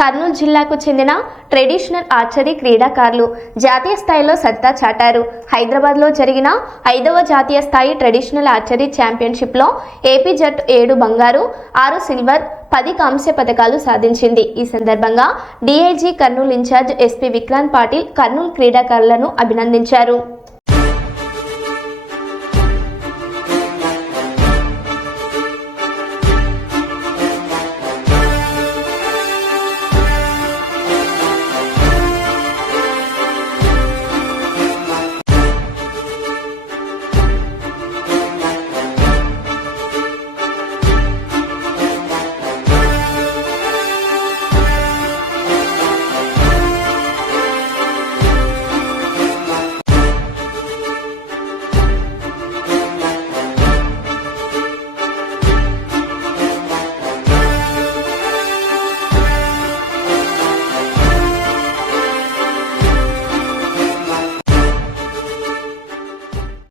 కర్నూలు జిల్లాకు చెందిన traditional archery క్రీడాకారులు జాతీయ స్థాయిలో సత్తా చాటారు. హైదరాబాద్లో జరిగిన 5వ జాతీయ స్థాయి ట్రెడిషనల్ ఆర్చరీ ఛాంపియన్షిప్లో ఏపీ జట్టు 7 బంగారు, 6 సిల్వర్, 10 కాంస్య పతకాలు సాధించింది. ఈ సందర్భంగా DIG Kurnool incharge SP Vikrant Patil Kurnool క్రీడాకారులను అభినందించారు.